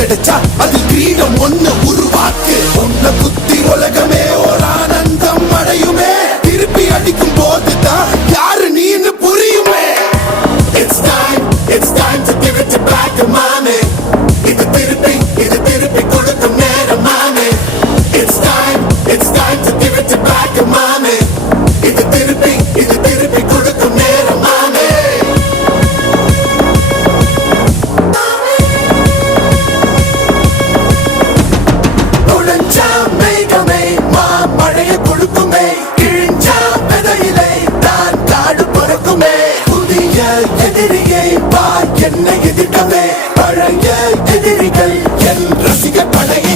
கிடைச்சா அது கிரீடம் ஒண்ணு உருவாக்கு. உன்னை குத்தி உலகமே ஒரு ஆனந்தம் அடையுமே. திருப்பி அடிக்கும் போதுதான் யாரு நீன்னு புரியுமே. It's time to give it back to mommy. இது திருப்பி கொடுக்கும் நேரம் மாமே. It's time to give it back to mommy. இது திருப்பி கொடுக்கும் நேரம் மாமே. நுழைஞ்சா மேகமே மழையை கொடுக்குமே. கிழிஞ்சா விதையிலே தான் காடு பொறுக்குமே. புதிய எதிரியை என்னை எதிர்க்கவே பழைய எதிரிகள் என் ரசிக படையை